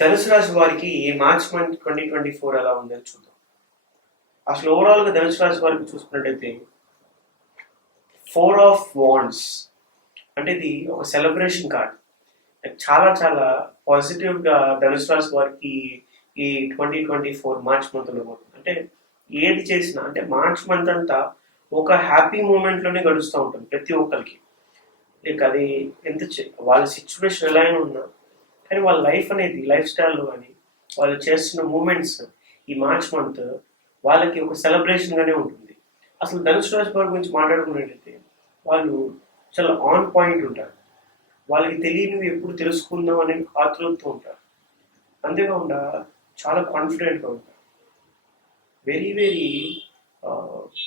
ధనుసు రాశి వారికి ఈ March month twenty twenty four ఎలా ఉందో చూద్దాం. అసలు ఓవరాల్గా ధనుసు రాశి వారికి చూసుకున్నట్టయితే ఫోర్ ఆఫ్ వాండ్స్ అంటే ఇది ఒక సెలబ్రేషన్ కార్డ్ చాలా చాలా పాజిటివ్గా ధనుసు రాశి వారికి ఈ ట్వంటీ ట్వంటీ ఫోర్ మార్చ్ మంత్లో పోతుంది. అంటే ఏది చేసినా అంటే మార్చ్ మంత్ అంతా ఒక హ్యాపీ మూమెంట్లోనే గడుస్తూ ఉంటుంది ప్రతి ఒక్కరికి. లైక్ అది ఎంత చి- వాళ్ళ సిచ్యువేషన్ ఎలా అయినా ఉన్నా కానీ వాళ్ళ లైఫ్ అనేది లైఫ్ స్టైల్ కానీ వాళ్ళు చేస్తున్న మూమెంట్స్ ఈ మార్చ్ మంత్ వాళ్ళకి ఒక సెలబ్రేషన్గానే ఉంటుంది. అసలు ధనుసు రాశి వారి గురించి మాట్లాడుకున్నట్లయితే వాళ్ళు చాలా ఆన్ పాయింట్ ఉంటారు. వాళ్ళకి తెలియనివి ఎప్పుడు తెలుసుకుందాం అనే ఆతృతతో ఉంటారు. అంతేకాకుండా చాలా కాన్ఫిడెంట్గా ఉంటారు. వెరీ వెరీ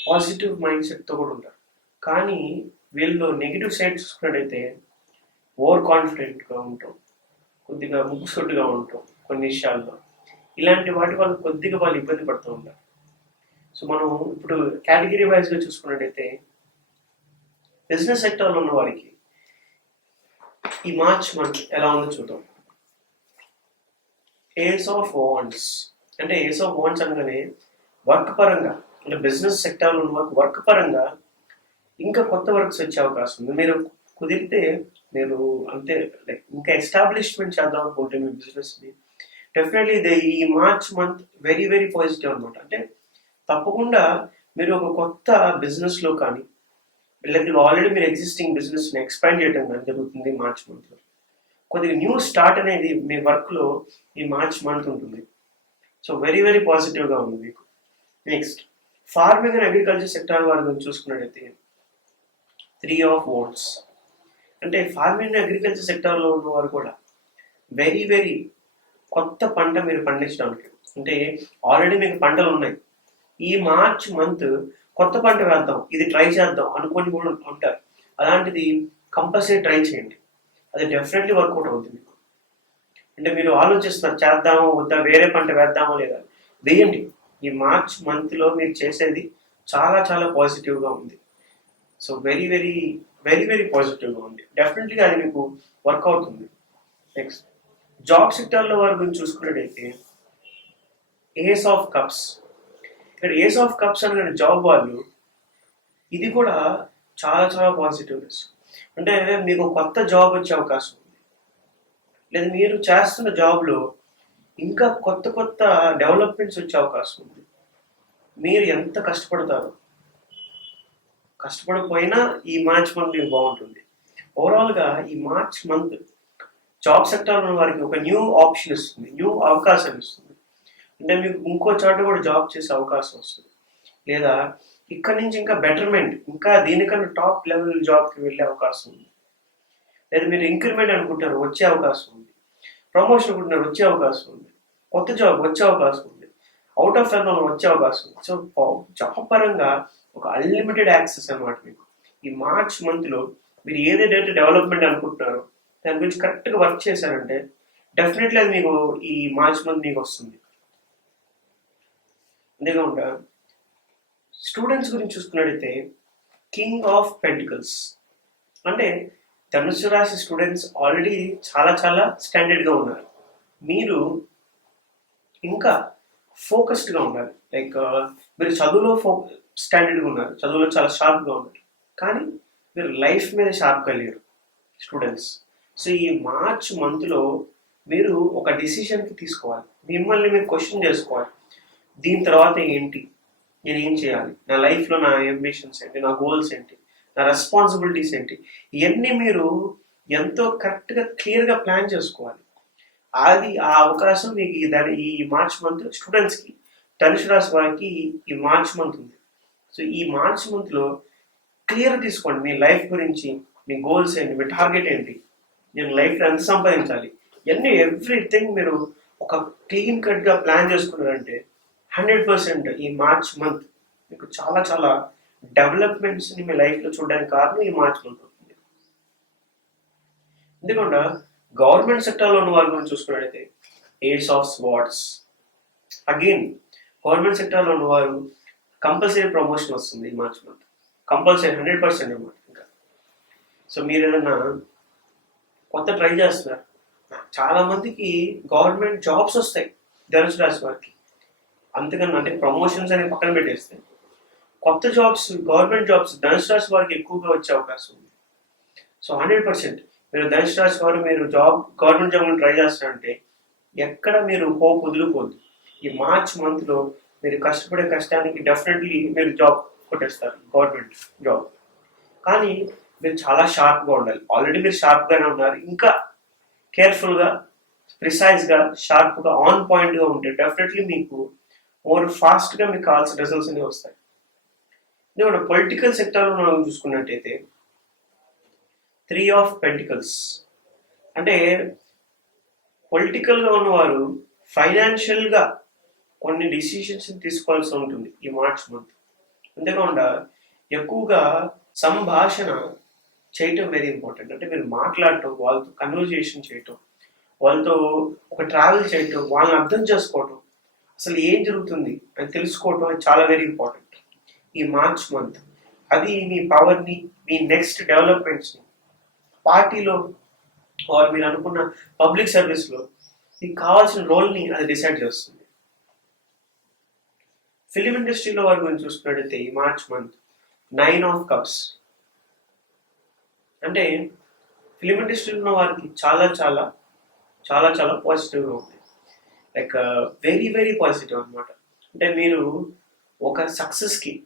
పాజిటివ్ మైండ్ సెట్తో కూడా ఉంటారు. కానీ వీళ్ళు నెగిటివ్ సైడ్ చూసుకున్నట్టయితే ఓవర్ కాన్ఫిడెంట్గా ఉంటాం కొద్దిగా ముగ్గుసొడ్డుగా ఉంటాం కొన్ని విషయాల్లో ఇలాంటి వాటి వల్ల కొద్దిగా వాళ్ళు ఇబ్బంది పడుతూ ఉంటారు. సో మనం ఇప్పుడు కేటగిరీ వైజ్గా చూసుకున్నట్టయితే బిజినెస్ సెక్టర్లో ఉన్న వారికి ఈ మార్చ్ మంత్ ఎలా ఉందో చూద్దాం. ఏస్ ఆఫ్ వాండ్స్ అంటే ఏస్ ఆఫ్ వాండ్స్ అనగానే వర్క్ పరంగా అంటే బిజినెస్ సెక్టర్లో ఉన్న వర్క్ పరంగా ఇంకా కొత్త వర్క్స్ వచ్చే అవకాశం ఉంది. మీరు కుదిరితే నేను అంతే లైక్ ఇంకా ఎస్టాబ్లిష్మెంట్ చేద్దాం అనుకుంటే మీ బిజినెస్ని. డెఫినెట్లీ ఇది ఈ March month very very positive అనమాట అంటే తప్పకుండా మీరు ఒక కొత్త బిజినెస్లో కానీ లేకపోతే ఆల్రెడీ మీరు ఎగ్జిస్టింగ్ బిజినెస్ని ఎక్స్పాండ్ చేయడం కానీ జరుగుతుంది మార్చ్ మంత్లో. కొద్దిగా న్యూ స్టార్ట్ అనేది మీ వర్క్లో ఈ మార్చ్ మంత్ ఉంటుంది. సో వెరీ వెరీ పాజిటివ్గా ఉంది మీకు. Next farming and agriculture sector వారి గురించి చూసుకున్నట్లయితే త్రీ ఆఫ్ వాట్స్ అంటే ఫార్మింగ్ అండ్ అగ్రికల్చర్ సెక్టార్లో ఉన్న వారు కూడా వెరీ వెరీ కొత్త పంట మీరు పండించడానికి. అంటే ఆల్రెడీ మీకు పంటలు ఉన్నాయి. ఈ మార్చ్ మంత్ కొత్త పంట వేద్దాం ఇది ట్రై చేద్దాం అనుకొని కూడా ఉంటారు. అలాంటిది కంపల్సరీ ట్రై చేయండి. అది డెఫినెట్లీ వర్కౌట్ అవుతుంది మీకు. అంటే మీరు ఆలోచిస్తున్నారు చేద్దామో వద్దా వేరే పంట వేద్దామో లేదా? వేయండి. ఈ మార్చ్ మంత్లో మీరు చేసేది చాలా చాలా పాజిటివ్గా ఉంది. So very very very very పాజిటివ్గా ఉంది. డెఫినెట్గా అది మీకు వర్క్ అవుతుంది. నెక్స్ట్ జాబ్ సెక్టర్లో వారి గురించి చూసుకున్నట్టయితే ఏస్ ఆఫ్ కప్స్ ఇక్కడ ఏస్ ఆఫ్ కప్స్ అనే జాబ్ వాళ్ళు ఇది కూడా చాలా చాలా పాజిటివ్నెస్ అంటే మీకు కొత్త జాబ్ వచ్చే అవకాశం ఉంది. లేదా మీరు చేస్తున్న జాబ్లో ఇంకా కొత్త కొత్త డెవలప్మెంట్స్ వచ్చే అవకాశం ఉంది. మీరు ఎంత కష్టపడతారో? కష్టపడిపోయినా ఈ మార్చ్ మంత్ మీకు బాగుంటుంది. ఓవరాల్గా ఈ మార్చ్ మంత్ జాబ్ సెక్టర్ ఉన్న వారికి ఒక న్యూ ఆప్షన్ ఇస్తుంది న్యూ అవకాశం ఇస్తుంది అంటే మీకు ఇంకో చోట కూడా జాబ్ చేసే అవకాశం వస్తుంది. లేదా ఇక్కడ నుంచి ఇంకా బెటర్మెంట్ ఇంకా దీనికన్నా టాప్ లెవెల్ జాబ్కి వెళ్ళే అవకాశం ఉంది. లేదా మీరు ఇంక్రిమెంట్ అనుకుంటారు వచ్చే అవకాశం ఉంది. ప్రమోషన్ అనుకుంటున్నారు వచ్చే అవకాశం ఉంది. కొత్త జాబ్ వచ్చే అవకాశం ఉంది. అవుట్ ఆఫ్ టర్న్ వచ్చే అవకాశం. ఉంది సో జాబ్ పరంగా ఒక అన్లిమిటెడ్ యాక్సెస్ అన్నమాట మీకు. ఈ మార్చ్ మంత్లో మీరు ఏదైతే డెవలప్మెంట్ అనుకుంటున్నారో దాని గురించి కరెక్ట్గా వర్క్ చేశారంటే డెఫినెట్లీ అది మీకు ఈ మార్చ్ మంత్ మీకు వస్తుంది. అంతేకాకుండా స్టూడెంట్స్ గురించి చూసుకున్నట్టయితే కింగ్ ఆఫ్ పెంటికల్స్ అంటే ధనుసు రాశి స్టూడెంట్స్ ఆల్రెడీ చాలా చాలా స్టాండర్డ్గా ఉన్నారు. మీరు ఇంకా ఫోకస్డ్గా ఉండాలి లైక్ మీరు చదువులో ఫో స్టాండర్డ్గా ఉన్నారు. చదువులో చాలా షార్ప్గా ఉన్నారు. కానీ మీరు లైఫ్ మీద షార్ప్గా లేరు స్టూడెంట్స్. సో ఈ మార్చ్ మంత్లో మీరు ఒక డిసిషన్కి తీసుకోవాలి. మిమ్మల్ని మీరు క్వశ్చన్ చేసుకోవాలి. దీని తర్వాత ఏంటి? నేను ఏం చేయాలి? నా లైఫ్లో నా అంబిషన్స్ ఏంటి? నా గోల్స్ ఏంటి? నా రెస్పాన్సిబిలిటీస్ ఏంటి? ఇవన్నీ మీరు ఎంతో కరెక్ట్గా క్లియర్గా ప్లాన్ చేసుకోవాలి. అది ఆ అవకాశం మీకు ఈ దాని ఈ మార్చ్ మంత్ స్టూడెంట్స్కి ధనుసు రాశి వారికి ఈ మార్చ్ మంత్ ఉంది. సో ఈ మార్చ్ మంత్లో క్లియర్ తీసుకోండి మీ లైఫ్ గురించి మీ గోల్స్ ఏంటి మీ టార్గెట్ ఏంటి. నేను లైఫ్లో ఎంత సంపాదించాలి. ఇవన్నీ ఎవ్రీథింగ్ మీరు ఒక క్లీన్ కట్గా ప్లాన్ చేసుకున్నారంటే హండ్రెడ్ పర్సెంట్ ఈ మార్చ్ మంత్ మీకు చాలా చాలా డెవలప్మెంట్స్ని మీ లైఫ్లో చూడడానికి కారణం ఈ మార్చ్ మంత్ అవుతుంది ఎందుకంటే గవర్నమెంట్ సెక్టర్లో ఉన్న వారి గురించి చూసుకున్నట్టయితే eight of swords again government సెక్టర్లో ఉన్నవారు కంపల్సరీ ప్రమోషన్ వస్తుంది ఈ March month compulsory hundred percent అనమాట ఇంకా. సో మీరు ఏదన్నా కొత్త ట్రై చేస్తున్నారు? చాలా మందికి గవర్నమెంట్ జాబ్స్ వస్తాయి ధనుసు రాశి వారికి. అంతకన్నా అంటే ప్రమోషన్స్ అనేవి పక్కన పెట్టేస్తాయి. కొత్త జాబ్స్ గవర్నమెంట్ జాబ్స్ ధనుసు రాశి వారికి ఎక్కువగా వచ్చే అవకాశం ఉంది. సో హండ్రెడ్ పర్సెంట్ మీరు ధనుసు రాశి వారు మీరు జాబ్ గవర్నమెంట్ జాబ్ని ట్రై చేస్తారంటే ఎక్కడ మీరు హోప్ వదిలిపోద్దు ఈ మార్చ్ మంత్లో మీరు కష్టపడే కష్టానికి డెఫినెట్లీ మీరు జాబ్ కొట్టేస్తారు గవర్నమెంట్ జాబ్ కానీ మీరు చాలా షార్ప్గా ఉండాలి. ఆల్రెడీ మీరు షార్ప్గానే ఉన్నారు. ఇంకా కేర్ఫుల్గా ప్రిసైజ్గా షార్ప్గా ఆన్ పాయింట్గా ఉంటే డెఫినెట్లీ మీకు మోర్ ఫాస్ట్గా మీకు కావాల్సిన రిజల్ట్స్ అనేవి వస్తాయి. ఎందుకంటే పొలిటికల్ సెక్టర్లో మనం చూసుకున్నట్టయితే త్రీ ఆఫ్ పెంటికల్స్ అంటే పొలిటికల్గా ఉన్నవారు ఫైనాన్షియల్గా కొన్ని డిసిషన్స్ తీసుకోవాల్సి ఉంటుంది ఈ మార్చ్ మంత్ అంతేకాకుండా ఎక్కువగా సంభాషణ చేయటం వెరీ ఇంపార్టెంట్ అంటే మీరు మాట్లాడటం వాళ్ళతో కన్వర్జేషన్ చేయటం వాళ్ళతో ఒక ట్రావెల్ చేయటం వాళ్ళని అర్థం చేసుకోవటం అసలు ఏం జరుగుతుంది అని తెలుసుకోవటం అది చాలా వెరీ ఇంపార్టెంట్ ఈ మార్చ్ మంత్ అది మీ పవర్ని మీ నెక్స్ట్ డెవలప్మెంట్స్ని పార్టీలో ఆర్ మీరు అనుకున్న పబ్లిక్ సర్వీస్లో మీకు కావాల్సిన రోల్ని అది డిసైడ్ చేస్తుంది. ఫిలిం ఇండస్ట్రీలో వారి గురించి చూసుకున్నట్టయితే ఈ March month nine of cups. అంటే ఫిలిం ఇండస్ట్రీలో ఉన్న వారికి చాలా చాలా చాలా చాలా పాజిటివ్గా ఉంది లైక్ వెరీ వెరీ పాజిటివ్ అనమాట అంటే మీరు ఒక సక్సెస్కి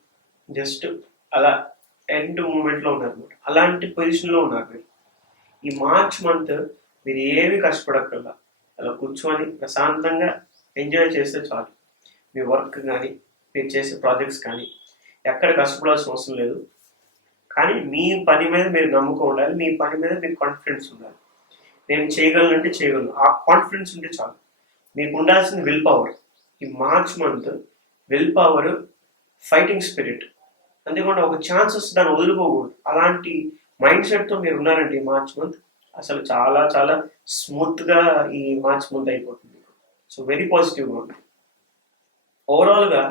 జస్ట్ అలా ఎండ్ మూమెంట్లో ఉన్నారు అనమాట అలాంటి పొజిషన్లో ఉన్నారు మీరు. ఈ మార్చ్ మంత్ మీరు ఏమి కష్టపడక్కర్లా. అలా కూర్చొని ప్రశాంతంగా ఎంజాయ్ చేస్తే చాలు. మీ వర్క్ కానీ మీరు చేసే ప్రాజెక్ట్స్ కానీ ఎక్కడ కష్టపడాల్సిన అవసరం లేదు. కానీ మీ పని మీద మీరు నమ్మకం ఉండాలి మీ పని మీద మీకు కాన్ఫిడెన్స్ ఉండాలి. నేను చేయగలనంటే చేయగలను. ఆ కాన్ఫిడెన్స్ ఉంటే చాలు. మీకు ఉండాల్సిన విల్ పవర్ ఈ March month will power fighting spirit అంతేకాకుండా ఒక ఛాన్స్ వస్తే దాన్ని వదులుకోకూడదు. అలాంటి మైండ్ సెట్తో మీరు ఉన్నారండి మార్చ్ మంత్ అసలు చాలా చాలా స్మూత్గా ఈ మార్చ్ మంత్ అయిపోతుంది. సో వెరీ పాజిటివ్గా ఉంది ఓవరాల్గా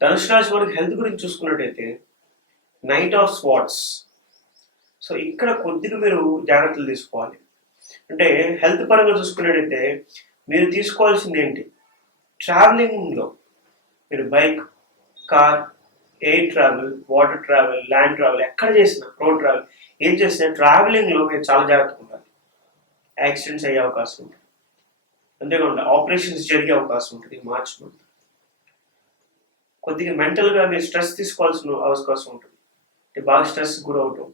ధనుష్ రాశి వారికి హెల్త్ గురించి చూసుకున్నట్టయితే నైట్ ఆఫ్ స్వాట్స్ సో ఇక్కడ కొద్దిగా మీరు జాగ్రత్తలు తీసుకోవాలి. అంటే హెల్త్ పరంగా చూసుకున్నట్టయితే మీరు తీసుకోవాల్సింది ఏంటి? ట్రావెలింగ్లో మీరు bike car air travel water travel land travel ఎక్కడ చేసినా రోడ్ ట్రావెల్ ఏం చేస్తే ట్రావెలింగ్లో మీరు చాలా జాగ్రత్తగా ఉండాలి. యాక్సిడెంట్స్ అయ్యే అవకాశం ఉంటుంది. అంతేకాకుండా ఆపరేషన్స్ జరిగే అవకాశం ఉంటుంది. మార్చ్ మంత్ కొద్దిగా మెంటల్గా మీరు స్ట్రెస్ తీసుకోవాల్సిన అవకాశం ఉంటుంది. అంటే బాగా స్ట్రెస్ గురవటం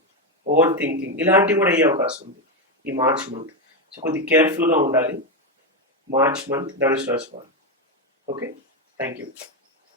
ఓవర్ థింకింగ్ ఇలాంటివి కూడా అయ్యే అవకాశం ఉంది ఈ మార్చ్ మంత్ సో కొద్దిగా కేర్ఫుల్గా ఉండాలి. మార్చ్ మంత్ ధనుష్ రాశి వారు ఓకే థ్యాంక్ యూ